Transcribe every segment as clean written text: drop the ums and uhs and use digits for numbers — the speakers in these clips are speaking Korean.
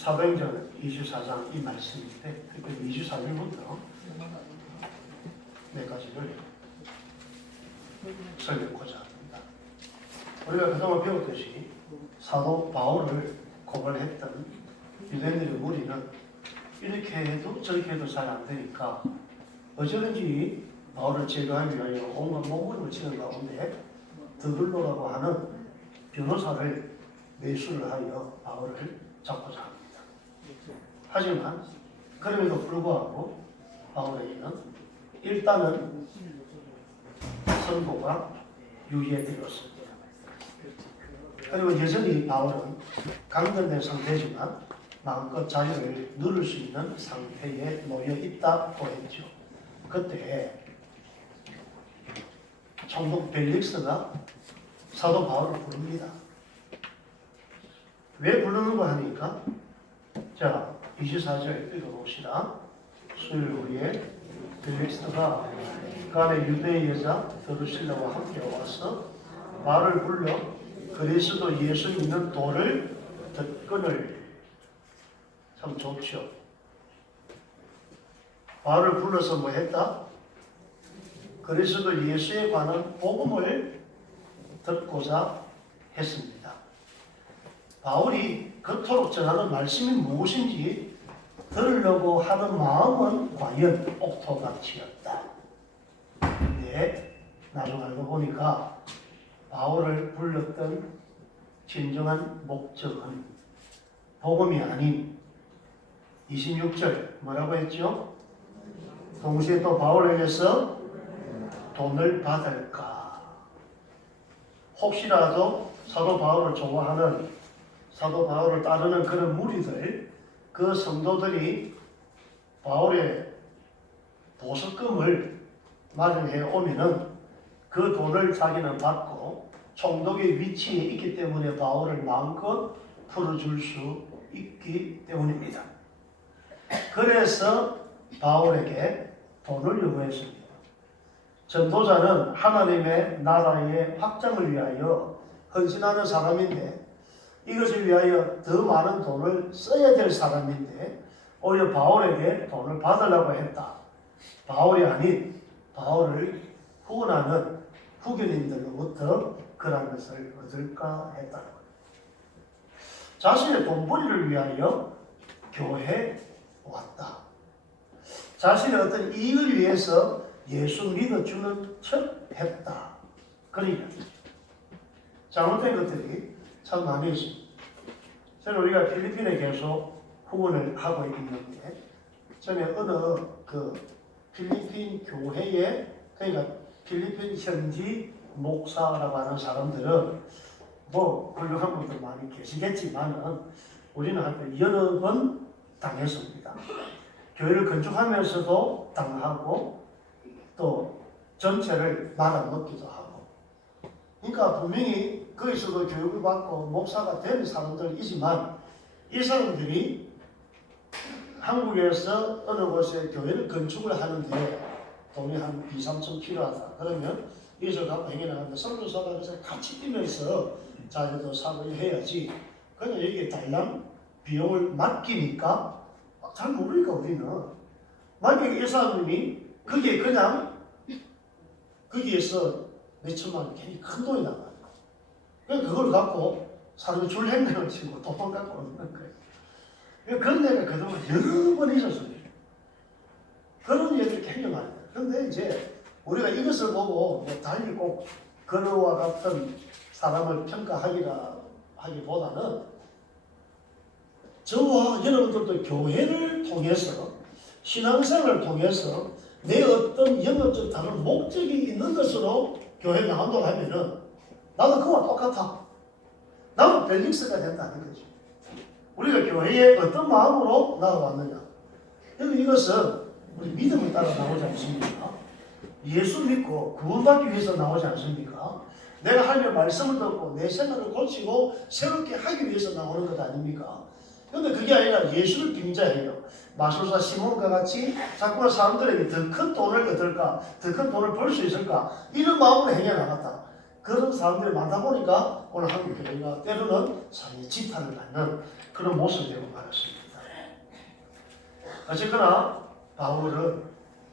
사도행전 24장 이 말씀인데 그 24절부터 몇 가지를 설명하고자 합니다. 우리가 그동안 배웠듯이 사도 바울을 고발했던 유대인들의 무리는 이렇게 해도 저렇게 해도 잘 안 되니까 어쩌든지 바울을 제거하기 위하여 온갖 몸부림을 치는 가운데 드글로라고 하는 변호사를 매수를 하여 바울을 잡고자 합니다. 하지만 그럼에도 불구하고 바울에게는 일단은 선고가 유예되었습니다. 그리고 여전히 바울은 강건된 상태지만 마음껏 자유를 누릴 수 있는 상태에 놓여 있다고 했죠. 그때 총독 벨릭스가 사도 바울을 부릅니다. 왜 부르는가 하니까 자 24절 읽어봅시다. 수요일 후에 벨릭스가 간의 유대 여자 드루실라와 함께 와서 말을 불러 그리스도 예수 믿는 도를 듣거늘. 참 좋죠. 바울을 불러서 뭐 했다? 그리스도 예수에 관한 복음을 듣고자 했습니다. 바울이 그토록 전하는 말씀이 무엇인지 들으려고 하는 마음은 과연 옥토각치였다. 근데 나중 알고 보니까 바울을 불렀던 진정한 목적은 복음이 아닌 26절 뭐라고 했죠? 동시에 또 바울에게서 돈을 받을까? 혹시라도 사도 바울을 좋아하는 사도 바울을 따르는 그런 무리들, 그 성도들이 바울의 보석금을 마련해 오면은 그 돈을 자기는 받고 총독의 위치에 있기 때문에 바울을 마음껏 풀어줄 수 있기 때문입니다. 그래서 바울에게 돈을 요구했습니다. 전도자는 하나님의 나라의 확장을 위하여 헌신하는 사람인데 이것을 위하여 더 많은 돈을 써야 될 사람인데 오히려 바울에게 돈을 받으려고 했다. 바울이 아닌 바울을 후원하는 후견인들로부터 그런 것을 얻을까 했다는 거예요. 자신의 돈벌이를 위하여 교회에 왔다. 자신의 어떤 이익을 위해서 예수 믿어주는 척 했다. 그러니까 잘못된 것들이 참 많이 있습니다. 저는 우리가 필리핀에 계속 후원을 하고 있는데 전에 어느 그 필리핀 교회에 그러니까 필리핀 현지 목사라고 하는 사람들은 뭐 훌륭한 분들 많이 계시겠지만은 우리는 한때 여러 번 당했습니다. 교회를 건축하면서도 당하고 또 전체를 말아먹기도 하고. 그러니까 분명히 거기서도 교육을 받고 목사가 된 사람들이지만 이 사람들이 한국에서 어느 곳에 교회를 건축을 하는데 돈이 한 2, 3천 필요하다. 그러면 이것을 갖고 행해나가는데 선교사가 그래서 같이 뛰면서 자기도 사고를 해야지. 그냥 여기에 달랑 비용을 맡기니까 잘 모르니까 우리는 만약에 이 사람이 그게 그냥 거기에서 몇 천만 원 괜히 큰 돈이 나가요. 그냥 그걸 갖고 사람이 줄 행동을 치고 돈만 갖고 오는 거예요. 그런 데가 그동안 여러 번 있었어요. 그런 얘기를 굉장히 많이 해요. 그런데 이제 우리가 이것을 보고 뭐 달리 꼭 그와 같은 사람을 평가하기보다는 저와 여러분들도 교회를 통해서 신앙생활을 통해서 내 어떤 영역적 다른 목적이 있는 것으로 교회에 나온다고 하면은 나도 그와 똑같아. 나도 벨릭스가 된다는 거죠. 우리가 교회에 어떤 마음으로 나아왔느냐. 이것은 우리 믿음을 따라 나오지 않습니까? 예수 믿고 구원받기 위해서 나오지 않습니까? 내가 하나님의 말씀을 듣고 내 생각을 고치고 새롭게 하기 위해서 나오는 것 아닙니까? 그런데 그게 아니라 예수를 빙자해요. 마술사 시몬과 같이 자꾸만 사람들에게 더 큰 돈을 얻을까, 더 큰 돈을 벌 수 있을까 이런 마음으로 행해 나갔다. 그런 사람들이 많다 보니까 오늘 한국 교회가 때로는 삶의 지탄을 받는 그런 모습이 되고 말았습니다. 어쨌거나 바울은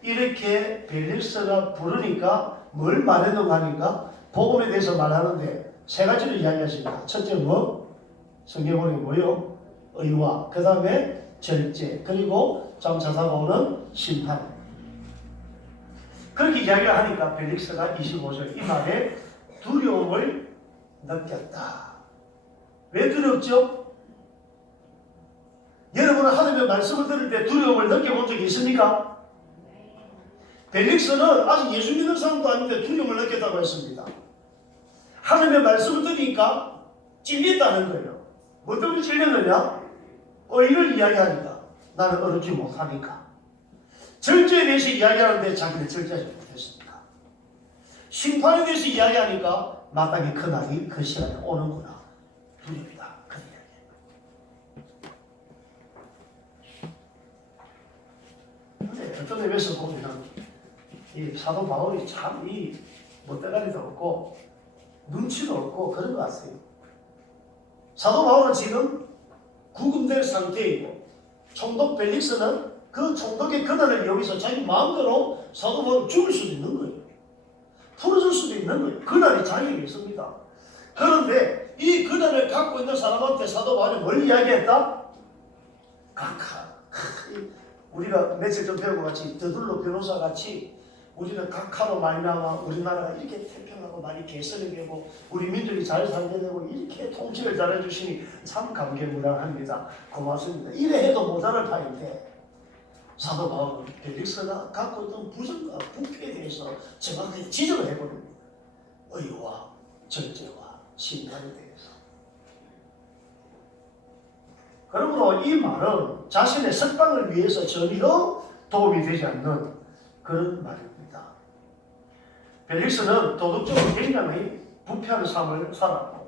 이렇게 벨릭스가 부르니까 뭘 말했는가 하니까 복음에 대해서 말하는데 세 가지를 이야기하십니다. 첫째 뭐? 성경 보니 뭐요? 의와 그 다음에 절제 그리고 장차사 바울은 심판. 그렇게 이야기를 하니까 벨릭스가 25절 이 말에 두려움을 느꼈다. 왜 두렵죠? 여러분은 하나님의 말씀을 들을 때 두려움을 느껴본 적이 있습니까? 벨릭스는 아직 예수 믿는 사람도 아닌데 두려움을 느꼈다고 했습니다. 하나님의 말씀을 들으니까 찔렸다는 거예요. 뭐 때문에 찔렸느냐? 의를 이야기하니까 나는 어렵지 못하니까. 절제에 대해서 이야기하는데 자기는 절제하지 못했습니다. 심판에 대해서 이야기하니까 마땅히 그날이 그 시간에 오는구나. 두렵다. 그 이야기. 근데 어떤 의미에서 보면 이 사도 바울이 참 이 멋대가리도 없고 눈치도 없고 그런 것 같아요. 사도 바울은 지금 구금될 상태이고 총독 벨릭스는 그 총독의 권한을 이용해서 자기 마음대로 사도 바울을 죽일 수도 있는 거예요. 풀어줄 수도 있는 거예요. 권한이 자기에게 있습니다. 그런데 이 권한을 갖고 있는 사람한테 사도 바울이 뭘 이야기했다? 각하. 우리가 며칠 전 배운 것 같이 더둘로 변호사 같이 우리는 각하로 말미암아 우리나라가 이렇게 태평하고 많이 개선이 되고 우리 민족이 잘 살게 되고 이렇게 통치를 잘해주시니 참 감개무량합니다. 고맙습니다. 이래 해도 모자랄 판인데 사도 바울은 벨릭스가 갖고 있던 부정과 부패에 대해서 정확하게 지적을 해버립니다. 의와 절제와 심판에 대해서. 그러므로 이 말은 자신의 석방을 위해서 전혀 도움이 되지 않는 그런 말입니다. 벨릭스는 도덕적으로 굉장히 부패한 삶을 살았고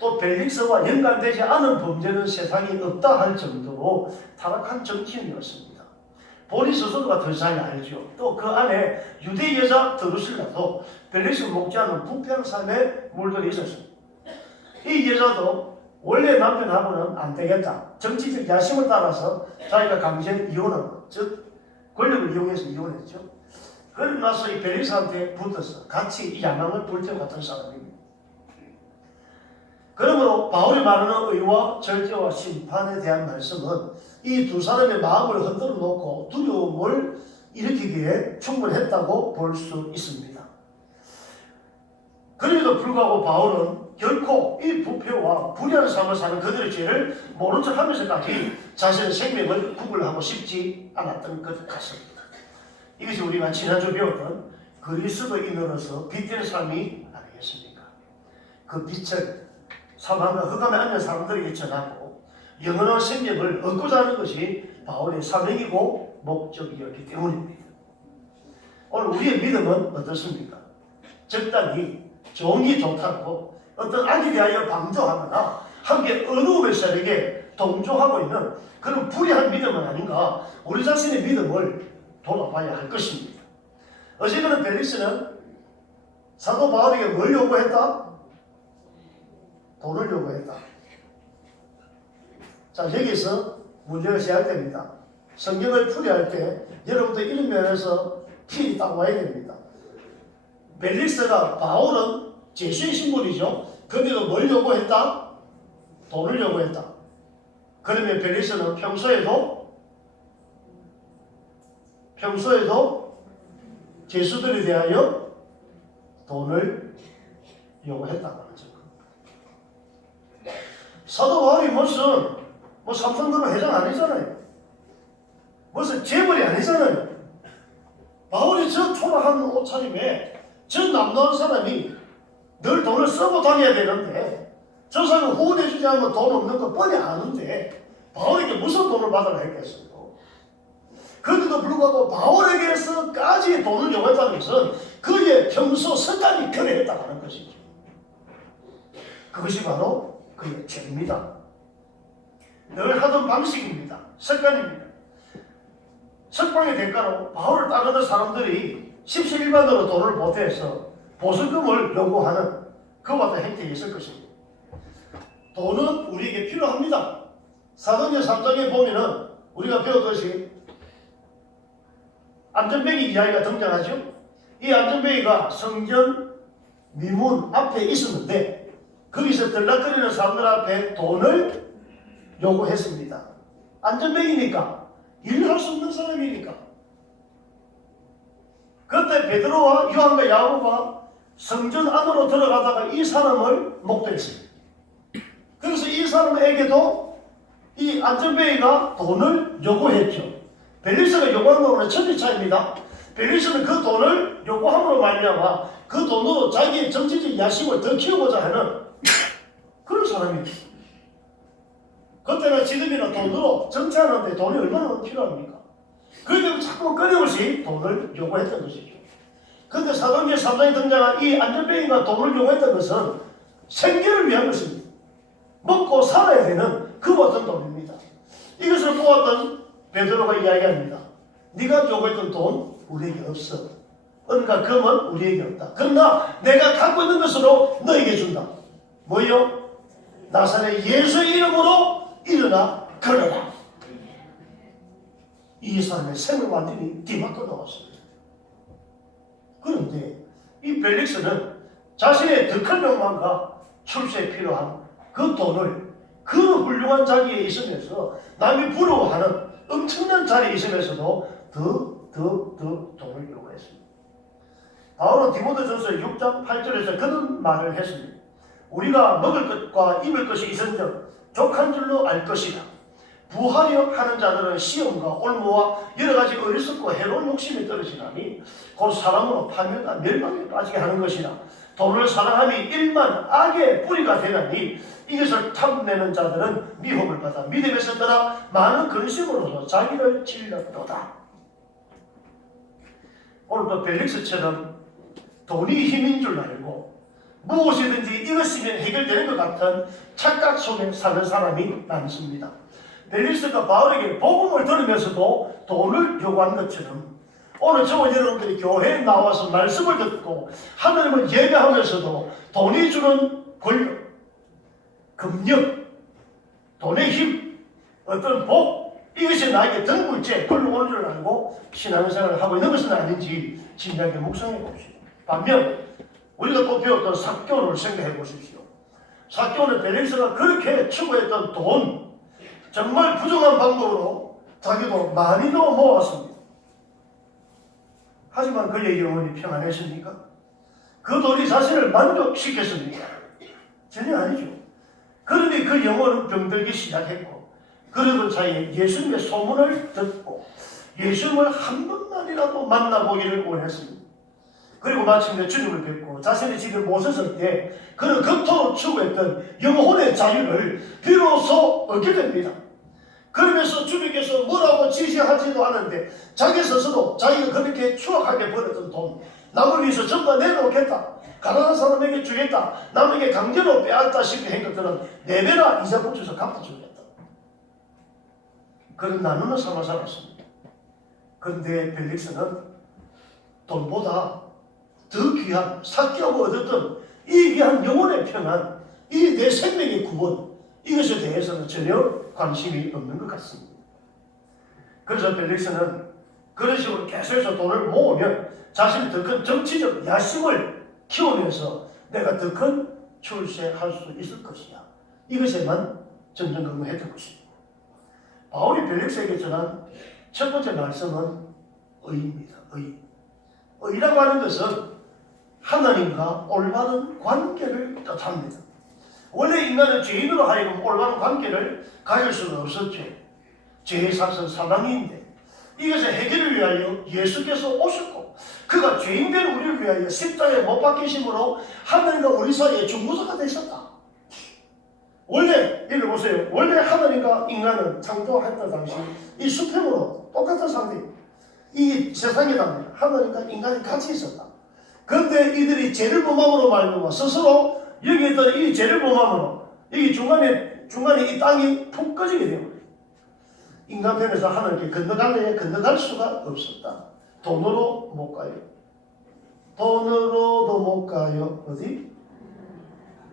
또 벨릭스와 연관되지 않은 범죄는 세상에 없다 할 정도로 타락한 정치인이었습니다. 본인 스스로가 더 잘 알죠. 또 그 안에 유대 여자 드루실라도 벨릭스 못지않은 부패한 삶에 물들어 있었습니다. 이 여자도 원래 남편하고는 안 되겠다. 정치적 야심을 따라서 자기가 강제 이혼하고 즉 권력을 이용해서 이혼했죠. 그러고 나서 이 벨릭스한테 붙어서 같이 이 야망을 불태워 갔던 사람입니다. 그러므로 바울이 말하는 의와 절제와 심판에 대한 말씀은 이 두 사람의 마음을 흔들어 놓고 두려움을 일으키기에 충분했다고 볼 수 있습니다. 그럼에도 불구하고 바울은 결코 이 부패와 불의한 삶을 사는 그들의 죄를 모른 척 하면서까지 자신의 생명을 구걸하고 싶지 않았던 것 같습니다. 이것이 우리가 지난주 배웠던 그리스도인으로서 빛된 삶이 아니겠습니까? 그 빛을 사망과 흑암에 앉은 사람들에게 전하고 영원한 생명을 얻고자 하는 것이 바울의 사명이고 목적이었기 때문입니다. 오늘 우리의 믿음은 어떻습니까? 적당히 종이 좋다고 어떤 악에 대하여 방조하거나 함께 어두움의 세력에 동조하고 있는 그런 불의한 믿음은 아닌가 우리 자신의 믿음을 돌아봐야 할 것입니다. 어제는 벨릭스는 사도 바울에게 뭘 요구했다? 돈을 요구했다. 자, 여기서 문제가 시작됩니다. 성경을 풀이할 때 여러분도 이런 면에서 필히 딱 와야 됩니다. 벨릭스가 바울은 제수의 신분이죠. 그런데도 뭘 요구했다? 돈을 요구했다. 그러면 벨릭스는 평소에도 제수들에 대하여 돈을 요구했다고 하죠. 사도 바울이 무슨 삼성그룹 회장 아니잖아요. 무슨 재벌이 아니잖아요. 바울이 저 초라한 옷차림에 저 남다른 사람이 늘 돈을 쓰고 다녀야 되는데 저 사람이 후원해주지 않으면 돈 없는 거 뻔히 아는데 바울에게 무슨 돈을 받으라 했겠어요. 그런데도 불구하고 바울에게서까지 돈을 요구했다는 것은 그의 평소 습관이 그래했다고 하는 것이죠. 그것이 바로 그의 죄입니다. 늘 하던 방식입니다. 습관입니다. 석방의 대가로 바울을 따르는 사람들이 십시일반으로 돈을 보태서 보수금을 요구하는 그와 같은 행태가 있을 것입니다. 돈은 우리에게 필요합니다. 사도행전 3장에 보면은 우리가 배웠듯이 안전뱅이 이야기가 등장하죠. 이 안전뱅이가 성전 미문 앞에 있었는데 거기서 들락거리는 사람들 앞에 돈을 요구했습니다. 안전뱅이니까 일할 수 없는 사람이니까. 그때 베드로와 요한과 야고보가 성전 안으로 들어가다가 이 사람을 목도했습니다. 그래서 이 사람에게도 이 안전뱅이가 돈을 요구했죠. 벨리스가 요구한 거는 천지 차이입니다. 벨리스는 그 돈을 요구함으로 말미암아 그 돈으로 자기의 정치적 야심을 더 키우고자 하는 그런 사람이에요. 그때나 지금이나 돈으로 정치하는데 돈이 얼마나 필요합니까? 그렇기 때문에 자꾸 끊임없이 돈을 요구했던 것이죠. 그런데 사도행전 3장에 등장한 이 안전뱅이가 돈을 요구했던 것은 생계를 위한 것입니다. 먹고 살아야 되는 그 어떤 돈입니다. 이것을 보았던 베드로가 이야기합니다. 네가 요구했던 돈 우리에게 없어. 은과 금은 우리에게 없다. 그러나 내가 갖고 있는 것으로 너에게 준다. 뭐요? 나사렛 예수의 이름으로 일어나 걸어라. 이 사람의 생을 완전히 뒤바꿔 놓았습니다. 그런데 이 벨릭스는 자신의 더 큰 욕망과 출세에 필요한 그 돈을 그 훌륭한 자리에 있으면서 남이 부러워하는 엄청난 자리에 있으면서도 더 돈을 요구했습니다. 바울은 디모데전서 6장 8절에서 그런 말을 했습니다. 우리가 먹을 것과 입을 것이 있은즉 족한 줄로 알 것이다. 부하려 하는 자들은 시험과 올무와 여러가지 어리석고 해로운 욕심에 떨어지나니 곧 사람으로 파멸과 멸망에 빠지게 하는 것이라. 돈을 사랑함이 일만 악의 뿌리가 되나니 이것을 탐내는 자들은 미혹을 받아 믿음에서 떠나 많은 근심으로서 자기를 찔렀도다. 오늘도 벨릭스처럼 돈이 힘인 줄 알고 무엇이든지 이것이면 해결되는 것 같은 착각 속에 사는 사람이 많습니다. 벨릭스가 바울에게 복음을 들으면서도 돈을 요구한 것처럼 오늘 저와 여러분들이 교회에 나와서 말씀을 듣고 하나님을 예배하면서도 돈이 주는 권력, 금력, 돈의 힘, 어떤 복, 이것이 나에게 등불째 걸러오는 줄 알고 신앙생활을 하고 있는 것은 아닌지 진지하게 묵상해 봅시다. 반면 우리가 또 배웠던 삭개오를 생각해 보십시오. 삭개오는 벨릭스가 그렇게 추구했던 돈, 정말 부정한 방법으로 자기도 많이도 모았습니다. 하지만 그의 영혼이 평안했습니까? 그 돈이 자신을 만족시켰습니까? 전혀 아니죠. 그러니 그 영혼은 병들기 시작했고 그러던 사이에 예수님의 소문을 듣고 예수님을 한 번만이라도 만나보기를 원했습니다. 그리고 마침내 주님을 뵙고 자신의 집에 모셨을 때 그는 그토록 추구했던 영혼의 자유를 비로소 얻게 됩니다. 그러면서 주님께서 뭐라고 지시하지도 않은데 자기 스스로 자기가 그렇게 추악하게 버렸던 돈 남을 위해서 전부 다 내놓겠다. 가난한 사람에게 주겠다. 남에게 강제로 빼앗다시피 한 것들은 4배나 이자 붙여서 갚아주겠다. 그런 나누는 삶을 살았습니다. 그런데 벨릭스는 돈보다 더 귀한 삭개하고 얻었던 이 귀한 영혼의 평안, 이 내 생명의 구원, 이것에 대해서는 전혀 관심이 없는 것 같습니다. 그래서 벨릭스는 그런 식으로 계속해서 돈을 모으면 자신이 더 큰 정치적 야심을 키우면서 내가 더 큰 출세할 수 있을 것이야. 이것에만 전전긍긍했던 것입니다. 바울이 벨릭스에게 전한 첫 번째 말씀은 의입니다. 의. 의라고 하는 것은 하나님과 올바른 관계를 뜻합니다. 원래 인간은 죄인으로 하여금 올바른 관계를 가질 수는 없었죠. 죄의 삭은 사망인데 이것의 해결을 위하여 예수께서 오셨고 그가 죄인된 우리를 위하여 십자가에 못 박히심으로 하나님과 우리 사이에 중보자가 되셨다. 원래 읽어보세요. 원래 하나님과 인간은 창조했던 당시 이 수평으로 똑같은 상태입니다. 이 세상에다 하나님과 인간이 같이 있었다. 그런데 이들이 죄를 범함으로 말미암아 스스로 여기 있던 이 죄를 범함으로 여기 중간에 이 땅이 푹 꺼지게 되고 인간 편에서 하나님께 건너갈 수가 없었다. 돈으로 못 가요. 돈으로도 못 가요. 어디?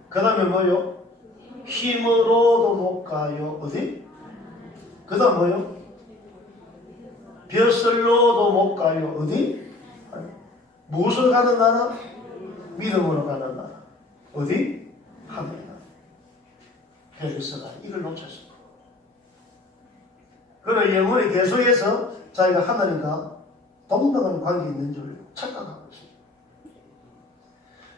그 다음에 뭐요? 힘으로도 못 가요. 어디? 그 다음 뭐요? 벼슬로도 못 가요. 어디? 무엇을 가는 나라? 믿음으로 가는 나라. 어디? 하늘의 나라. 베레스가 이걸 놓쳤습니다. 그는 영혼이 계속해서 자기가 하나님과 동등한 관계에 있는 줄 착각하고 있습니다.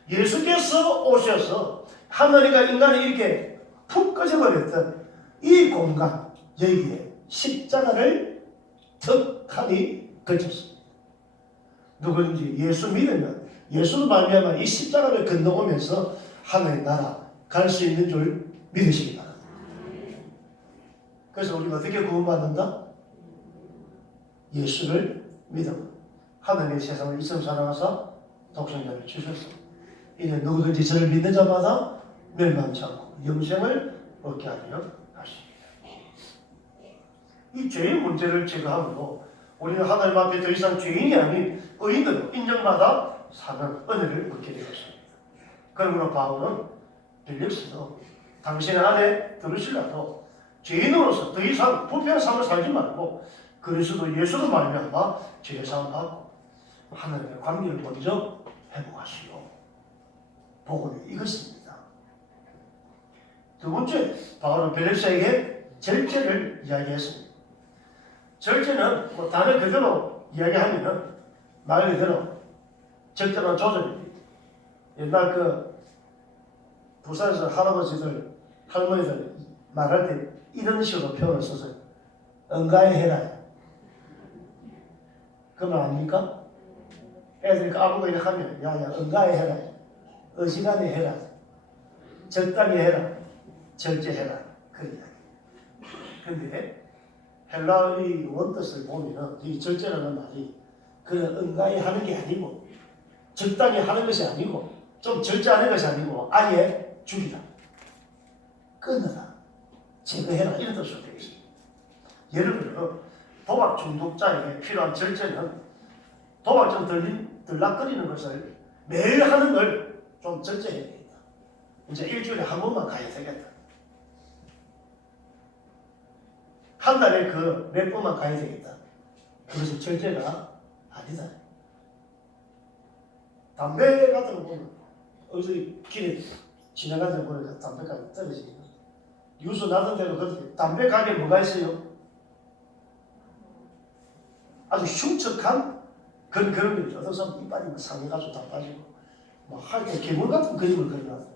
예수께서 오셔서 하나님과 인간이 이렇게 푹 꺼져버렸던 이 공간, 여기에 십자가를 턱하니 걸쳤습니다. 누구든지 예수 믿으면 예수를 말미암아 이 십자가를 건너오면서 하나님의 나라 갈 수 있는 줄 믿으시기 바랍니다. 그래서 우리가 어떻게 구원받는다? 예수를 믿음. 하나님의 세상을 이처럼 사랑하사 독생자를 주셨습니다. 이제 누구든지 저를 믿는 자마다 멸망치 않고 영생을 얻게 하려 하십니다. 이 죄의 문제를 제거함으로 우리는 하나님 앞에 더 이상 죄인이 아닌 의인으로 인정받아 사는 은혜를 얻게 되었습니다. 그러므로 바울은 빌립스도 당신 안에 들으시라도 죄인으로서 더 이상 부패한 삶을 살지 말고 그리스도 예수로 말미암아 죄사함 받고 하나님의 관계를 먼저 회복하시오. 복음이 이것입니다. 두 번째, 바울은 빌립스에게 절제를 이야기했습니다. 절제는 뭐 단어 그대로 이야기하면은 말 그대로 적절한 조절입니다. 옛날 그 부산에서 할아버지들, 할머니들 말할 때 이런 식으로 표현을 썼어요. 응가해라. 그 말 아닙니까? 애들이 까먹고 이렇게 하면 야야 응가해라. 어지간히 해라. 적당히 해라. 절제해라. 그 이야기. 근데 헬라의 원뜻을 보면은 이 절제라는 말이 그런 응가히 하는 게 아니고 적당히 하는 것이 아니고 좀 절제하는 것이 아니고 아예 죽이라. 끊어라. 제거해라. 이런 뜻으로 되어 있습니다. 예를 들어 도박 중독자에게 필요한 절제는 도박 좀 들락거리는 것을 매일 하는 걸 좀 절제해야 됩니다. 이제 일주일에 한 번만 가야 되겠다. 한 달에 그 몇 번만 가야 되겠다. 그것이 절제가 아니다. 담배 같은 거 보면 어디서 길에 지나가다 보니까 담배가 떨어지니까 뉴스 나던 대로 그렇게 담배 가게에 뭐가 있어요? 아주 흉측한 그런 거죠. 어떤 사람 이빨이 상해가지고 다 빠지고 뭐 할 때 괴물 같은 그림을 그려놨어요.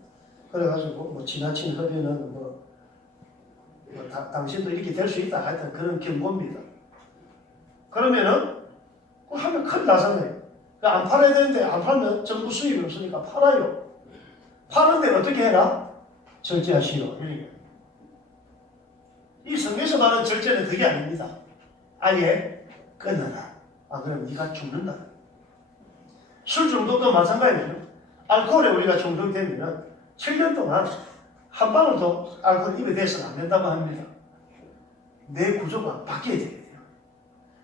그래가지고 뭐 지나친 흡연은 당신도 이렇게 될 수 있다 하여튼 그런 경고입니다. 그러면은 하면 큰일 나잖아요. 안 팔아야 되는데 안 팔면 정부 수입이 없으니까 팔아요. 파는데 어떻게 해라? 절제하시오. 이 성경에서 말하는 절제는 그게 아닙니다. 아예 끊어라. 안 그러면 네가 죽는다. 술 중독도 마찬가지예요. 알코올에 우리가 중독되면 7년 동안 한 방울도 알코올 입에 대서는 안 된다고 합니다. 내 구조가 바뀌어야 되거든요.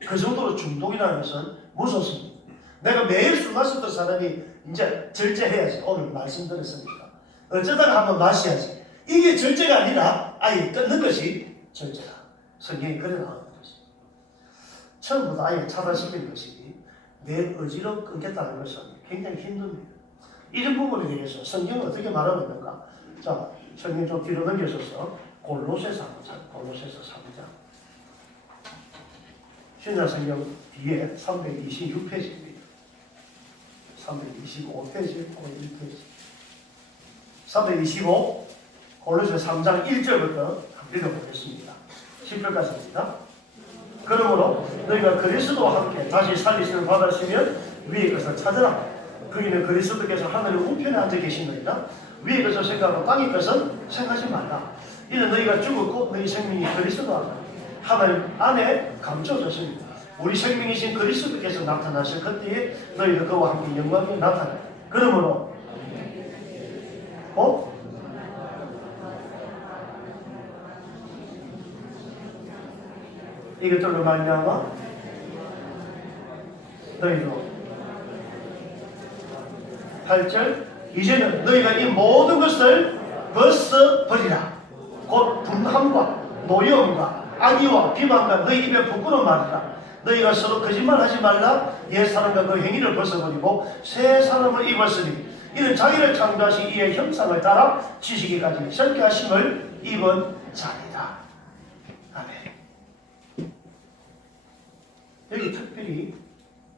그 정도로 중독이라는 것은 무섭습니다. 내가 매일 술 마셨던 사람이 이제 절제해야지. 오늘 말씀드렸으니까. 어쩌다가 한번 마셔야지. 이게 절제가 아니라 아예 끊는 것이 절제다. 성경이 그래 나오는 것입니다. 처음부터 아예 차단시키는 것이 내 의지로 끊겠다는 것은 굉장히 힘듭니다. 이런 부분에 대해서 성경은 어떻게 말하고 있는가? 자, 성경 좀 뒤로 넘겨서서 골로새서 한번 찾아. 골로새서 3장. 신약성경 뒤에 326페이지입니다. 325페이지, 1페이지. 325, 골로새 3장 1절부터 읽어보겠습니다. 10절까지입니다. 그러므로 너희가 그리스도와 함께 다시 살리심을 받으시면 위의 것을 찾으라. 그이는 그리스도께서 하늘의 우편에 앉아 계시느니라. 위의 것을 생각하고 땅의 것은 생각하지 말라. 이는 너희가 죽었고 너희 생명이 그리스도 하나님 안에 감춰졌습니다. 우리 생명이신 그리스도께서 나타나실 그때에 너희가 그와 함께 영광이 나타나. 그러므로 이것들로 말미암아 너희도 8절 이제는 너희가 이 모든 것을 벗어버리라. 곧 분함과 노여움과 악의와 비방과 너희 입에 부끄러운 말이라. 너희가 서로 거짓말하지 말라. 옛 사람과 그 행위를 벗어버리고 새 사람을 입었으니 이는 자기를 창조하신 이의 형상을 따라 지식이 가진 설계하심을 입은 자이다. 아멘. 여기 특별히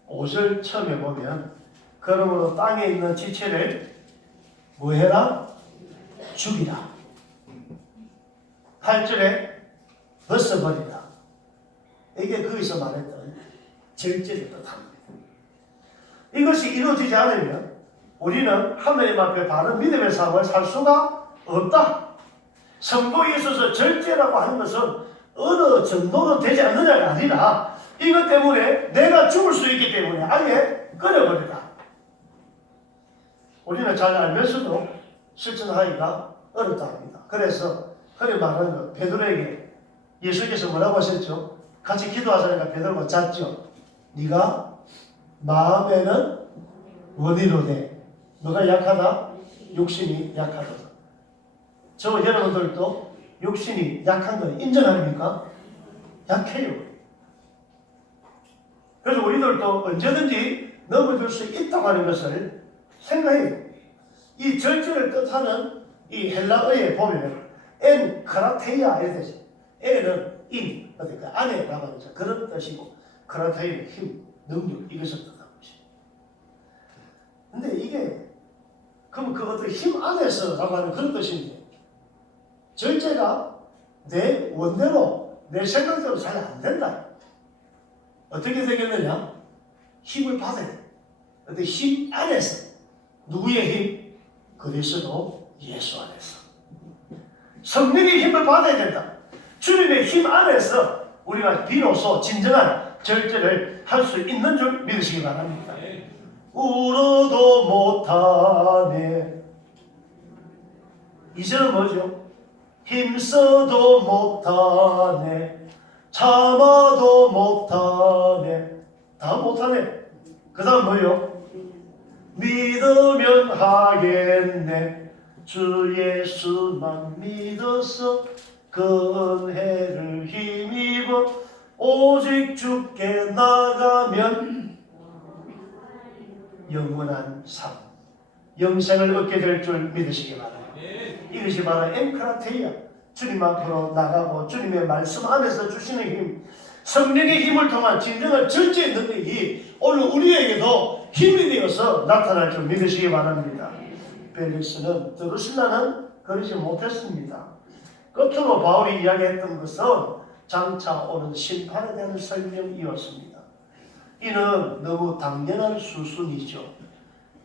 5절 처음에 보면 그러므로 땅에 있는 지체를 뭐 해라? 죽이라. 8절에 벗어버리라. 이게 거기서 말했던 절제를 뜻합니다. 이것이 이루어지지 않으면 우리는 하나님 앞에 바른 믿음의 삶을 살 수가 없다. 성도에 있어서 절제라고 하는 것은 어느 정도는 되지 않느냐가 아니라 이것 때문에 내가 죽을 수 있기 때문에 아예 끊어버리라. 우리는 잘 알면서도 실천하기가 어렵다 합니다. 그래서 그래 말하는 것, 베드로에게 예수께서 뭐라고 하셨죠? 같이 기도하자니까 베드로가 짰죠. 네가 마음에는 원이로되 너가 약하다? 육신이 약하다. 저 여러분들도 육신이 약한 거 인정합니까? 약해요. 그래서 우리들도 언제든지 넘어질 수 있다고 하는 것을 생각해요. 이 절제를 뜻하는 이 헬라어에 보면 엔 크라테이아 이렇게 되죠. 엔은 인, 그러니까 안에라고 하는 그런 뜻이고 크라테이는 힘, 능력 이것을 뜻하는 것입니다. 근데 이게 그럼 그 어떤 힘 안에서라고 하는 그런 뜻인데 절제가 내 원대로 내 생각대로 잘 안 된다. 어떻게 되겠느냐? 힘을 받아야 돼. 근데 힘 안에서 누구의 힘? 그리스도 예수 안에서 성령의 힘을 받아야 된다. 주님의 힘 안에서 우리가 비로소 진정한 절제를 할 수 있는 줄 믿으시기 바랍니다. 울어도 못하네. 이제는 뭐죠? 힘써도 못하네. 참아도 못하네. 다 못하네. 그 다음 뭐요? 믿으면 하겠네. 주 예수만 믿어서 그 은혜를 힘입어 오직 주께 나가면 영원한 삶, 영생을 얻게 될 줄 믿으시기 바랍니다. 이것이 바로 엠크라테이아, 주님 앞으로 나가고 주님의 말씀 안에서 주시는 힘, 성령의 힘을 통한 진정한 절제의 능력이 오늘 우리에게도 힘이 되어서 나타날 줄 믿으시기 바랍니다. 벨릭스는 드루실라는 그러지 못했습니다. 끝으로 바울이 이야기했던 것은 장차 오는 심판에 대한 설명이었습니다. 이는 너무 당연한 수순이죠.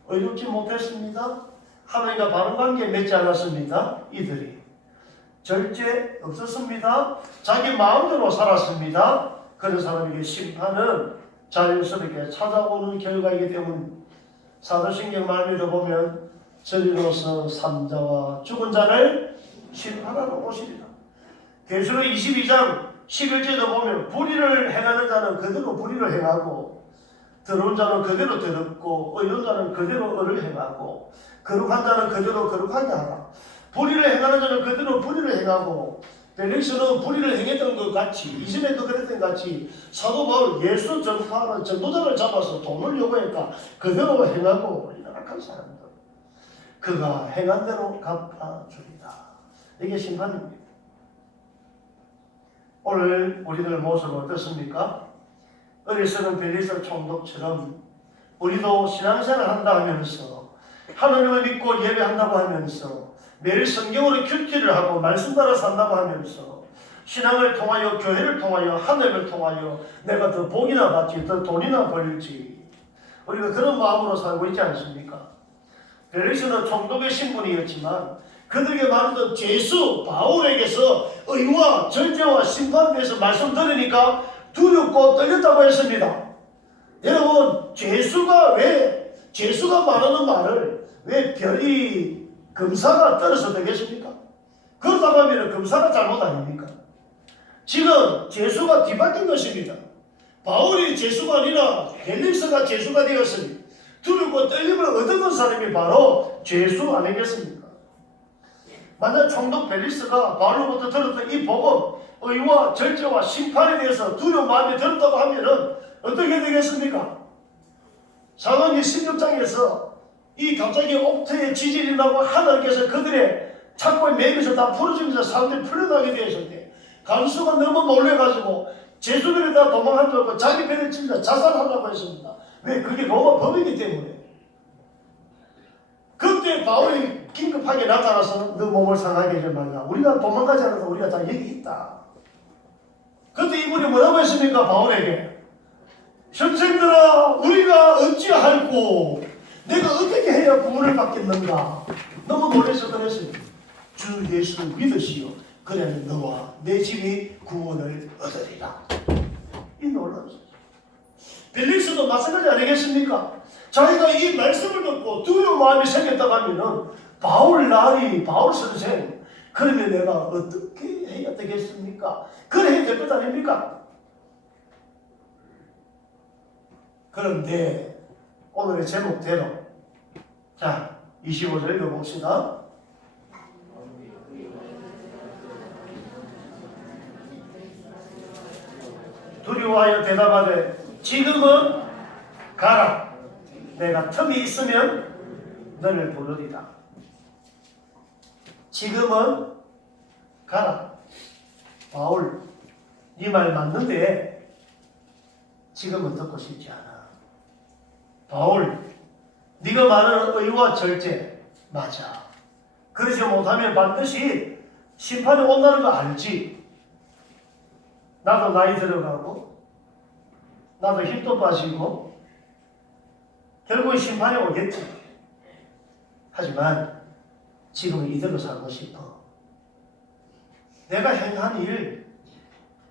의롭지 못했습니다. 하나님과 바른 관계 맺지 않았습니다. 이들이 절제 없었습니다. 자기 마음대로 살았습니다. 그런 사람에게 심판은 자연스럽게 찾아오는 결과이기 때문에 사도신경 말미를 보면 저리로서 산자와 죽은 자를 심판하러 오시리라. 계시록 22장 11절도 보면 불의를 행하는 자는 그대로 불의를 행하고 더러운 자는 그대로 더럽고 의로운 자는 그대로 의를 행하고 거룩한 자는 그대로 거룩하게 하라. 불의를 행하는 자는 그대로 불의를 행하고 벨릭스는 불의를 행했던 것 같이 이전에도 그랬던 것 같이 사도 바울 예수 전파하는 전도자를 잡아서 돈을 요구했다. 그대로 행하고 이런 악한 사람들 그가 행한 대로 갚아주리라. 이게 심판입니다. 오늘 우리들 모습 어떻습니까? 어리석은 벨릭스 총독처럼 우리도 신앙생활 한다 하면서 하나님을 믿고 예배한다고 하면서 매일 성경으로 큐티를 하고 말씀 따라 산다고 하면서 신앙을 통하여 교회를 통하여 하늘을 통하여 내가 더 복이나 받지 더 돈이나 벌지 우리가 그런 마음으로 살고 있지 않습니까? 벨릭스는 총독의 신분이었지만 그들에게 말하던 제수 바울에게서 의와 절제와 심판에 대해서 말씀 들으니까 두렵고 떨렸다고 했습니다. 여러분 제수가 말하는 말을 왜 별이 검사가 떨어서 되겠습니까? 그렇다고 하면 검사가 잘못 아닙니까? 지금 제수가 뒤바뀐 것입니다. 바울이 제수가 아니라 벨릭스가 제수가 되었으니 두렵고 떨림을 얻었던 사람이 바로 제수 아니겠습니까? 만약 총독 벨리스가 바울로부터 들었던 이 복음, 의와 절제와 심판에 대해서 두려운 마음이 들었다고 하면은 어떻게 되겠습니까? 사도행전 16장에서 이 갑자기 옥토의 지진이 나고 하나님께서 그들의 창고에 매면서 다 풀어주면서 사람들이 풀려나게 되었는데 간수가 너무 놀래가지고 제수들이 다 도망한 줄 알고 자기 배를 찔러 자살하려고 했습니다. 왜? 그게 로마 법이기 때문에. 그때 바울이 긴급하게 나타나서 너 몸을 상하게 하지 말라. 우리가 도망가지 않아서 우리가 다 여기 있다. 그때 이분이 뭐라고 했습니까? 바울에게. 선생들아, 우리가 어찌할꼬? 내가 어떻게 해야 구원을 받겠는가? 너무 놀라서 그랬습니다. 주 예수 믿으시오. 그러면 너와 내 집이 구원을 얻으리라. 이 놀라웠어요. 벨릭스도 마찬가지 아니겠습니까? 자기가 이 말씀을 듣고 두려운 마음이 생겼다고 하면은 바울 선생, 그러면 내가 어떻게 해야 되겠습니까? 그래 될 것 아닙니까? 그런데 오늘의 제목대로 자 25절 읽어봅시다. 두려워하여 대답하되 지금은 가라. 내가 틈이 있으면 너를 부르리라. 지금은 가라. 바울, 네 말 맞는데 지금은 듣고 싶지 않아. 바울, 네가 말하는 의와 절제 맞아. 그러지 못하면 반드시 심판이 온다는 거 알지. 나도 나이 들어가고 나도 힘도 빠지고 결국은 심판이 오겠지. 하지만 지금은 이대로 살고 싶어. 내가 행한 일,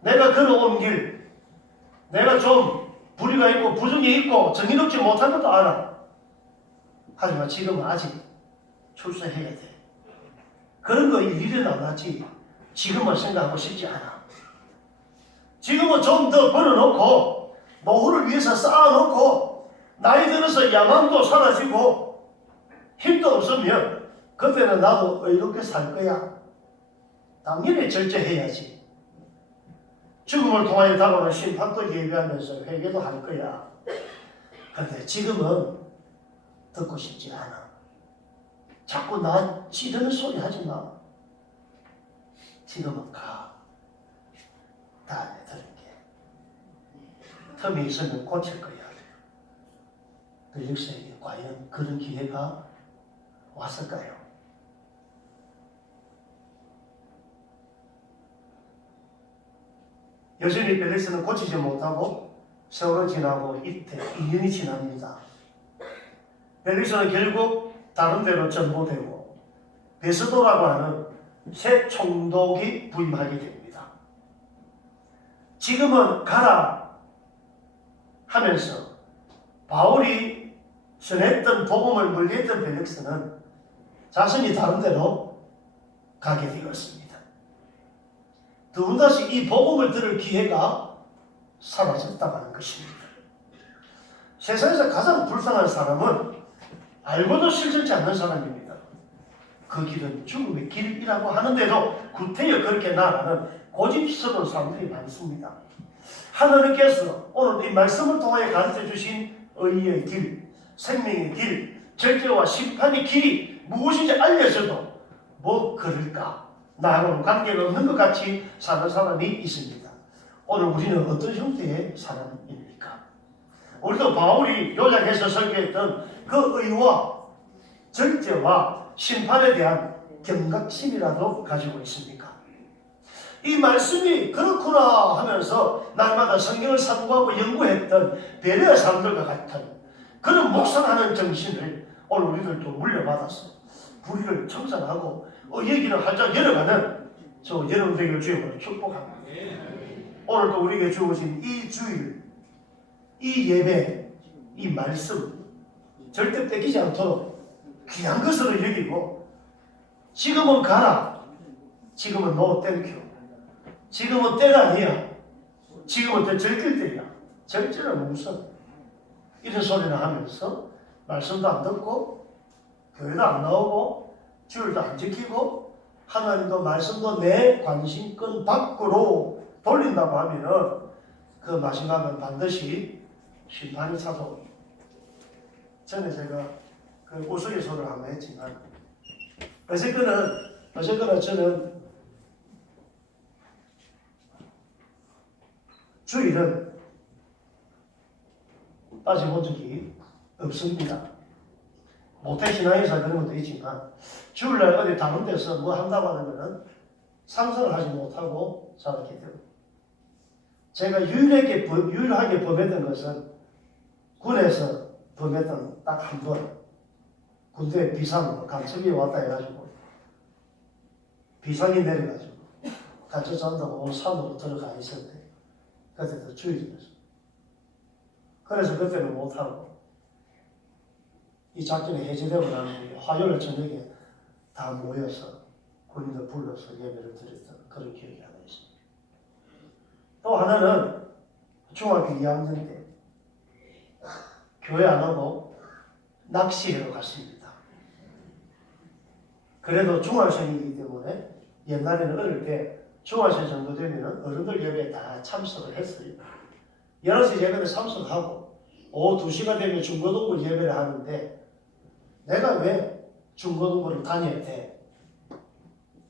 내가 걸어온 길, 내가 좀 불의가 있고 부정이 있고 정의롭지 못한 것도 알아. 하지만 지금은 아직 출세해야 돼. 그런 거 일은 안 하지. 지금은 생각하고 싶지 않아. 지금은 좀 더 벌어놓고 노후를 위해서 쌓아놓고 나이 들어서 야망도 사라지고 힘도 없으면 그때는 나도 의롭게 살 거야. 당연히 절제해야지. 죽음을 통하여 다가오는 심판도 예비하면서 회개도 할 거야. 그런데 지금은 듣고 싶지 않아. 자꾸 나 찌르는 소리 하지 마. 지금은 가. 다음에 들을게. 틈이 있으면 고칠 거야. 벨릭스에게 과연 그런 기회가 왔을까요? 여전히 벨릭스는 고치지 못하고 세월은 지나고 이때 2년이 지납니다. 벨릭스는 결국 다른 데로 전보되고 베스도라고 하는 새 총독이 부임하게 됩니다. 지금은 가라 하면서 바울이 전했던 복음을 멀리했던 벨릭스는 자신이 다른 데로 가게 되었습니다. 두 번 다시 이 복음을 들을 기회가 사라졌다고 하는 것입니다. 세상에서 가장 불쌍한 사람은 알고도 실천치 않는 사람입니다. 그 길은 죽음의 길이라고 하는데도 구태여 그렇게 나아가는 고집스러운 사람들이 많습니다. 하나님께서 오늘 이 말씀을 통하여 가르쳐 주신 의의 길, 생명의 길, 절제와 심판의 길이 무엇인지 알려줘도 뭐 그럴까? 나하고는 관계가 없는 것 같이 사는 사람이 있습니다. 오늘 우리는 어떤 형태의 사람입니까? 우리도 바울이 요약해서 설교했던 그 의와 절제와 심판에 대한 경각심이라도 가지고 있습니까? 이 말씀이 그렇구나 하면서 날마다 성경을 삼고하고 연구했던 베레아 사람들과 같은 그런 묵상하는 정신을 오늘 우리들도 물려받아서 불의를 청산하고 얘기를 활짝 열어가는 저 여러분 되기를 주님으로 축복합니다. 오늘도 우리에게 주어진 이 주일, 이 예배, 이 말씀 절대 뺏기지 않도록 귀한 것으로 여기고 지금은 가라. 지금은 no thank you. 지금은 때가 아니야. 지금은 더 즐길 때야. 절제는 무슨 이런 소리를 하면서 말씀도 안 듣고 교회도 안 나오고 주일도 안 지키고 하나님도 말씀도 내 관심권 밖으로 돌린다고 하면은 그 마지막은 반드시 심판이 찾아옵니다. 전에 제가 그 우스갯소리를 한번 했지만 어쨌거나 저는 주일은 따져본 적이 없습니다. 모태신앙에서 그런 것도 있지만 주일날 어디 다른 데서 뭐 한다고 하면은 상상을 하지 못하고 살았기 때문에 제가 유일하게 범했던 것은 군에서 범했던 딱 한 번 군대 비상으로 간첩이 왔다 해가지고 비상이 내려가지고 같이 잔다고 산으로 들어가 있었는데 그때도 주일이었어. 그래서 그때는 못하고 이 작전이 해제되고 나면 화요일 저녁에 다 모여서 군인들 불러서 예배를 드렸던 그런 기억이 하나 있습니다. 또 하나는 중학교 2학년 때 교회 안 하고 낚시하러 갔습니다. 그래도 중학생이기 때문에 옛날에는 어릴 때 중학생 정도 되면 어른들 예배에 다 참석을 했어요. 11시 예배를 참석하고 오후 2시가 되면 중고등부 예배를 하는데 내가 왜 중고등부를 다녀야 돼?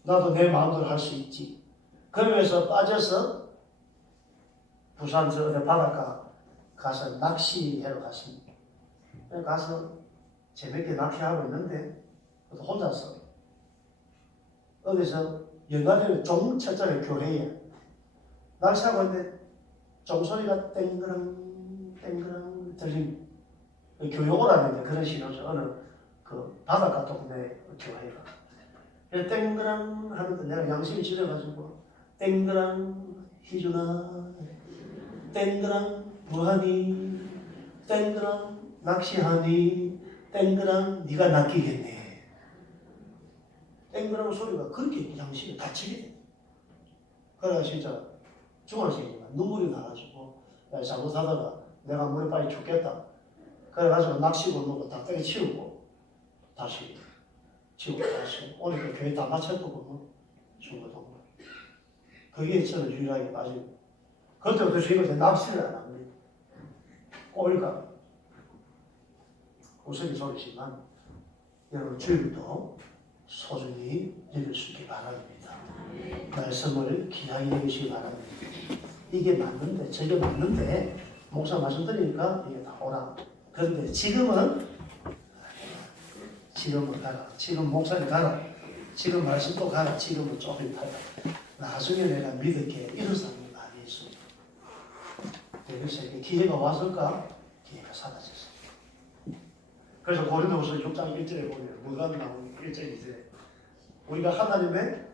나도 내 마음대로 할 수 있지. 그러면서 빠져서 부산 저 바닷가 가서 낚시하러 갔습니다. 가서 재밌게 낚시하고 있는데 혼자서 어디서 옛날에는 종철자리 교회에 낚시하고 있는데 종소리가 땡그랑 땡그랑 들린 교회 오라는데 그런 신호죠. 어느 그 바닷가 동네 교회가 땡그랑 하는데 내가 양심이 지려가지고 땡그랑 희준아 땡그랑 뭐하니 땡그랑 낚시하니 땡그랑 네가 낚이겠네. 땡그랑 소리가 그렇게 양심이 다치게 돼. 그래가 진짜 중학생이니까 눈물이 나가지고 야, 잘못하다가 내가 물에 빨리 죽겠다. 그래가지고 낚시고 놓고 다 때려치우고 다시 치우고 다시 오니까 교회 다 마쳤거든요. 중고등부. 그게 저는 유일하게 빠지고 그때부터 저희가 낚시를 안 합니다. 꼴까 우스갯소리지만 여러분 주일도 소중히 여길 수 있기 바랍니다. 말씀을 귀하게 여기시기 바랍니다. 이게 맞는데 저게 맞는데 목사 말씀드리니까 이게 나오라. 그런데 지금은 가라. 지금 목사님 가라. 지금 말씀도 가라. 지금은 조금 타라. 나중에 내가 믿을게. 이런 사람이 많이 있습니다. 그래서 이렇게 기회가 왔을까? 기회가 사라졌어요. 그래서 고린도후서 6장 1절에 보면 뭐가 나오는 1절이제 우리가 하나님의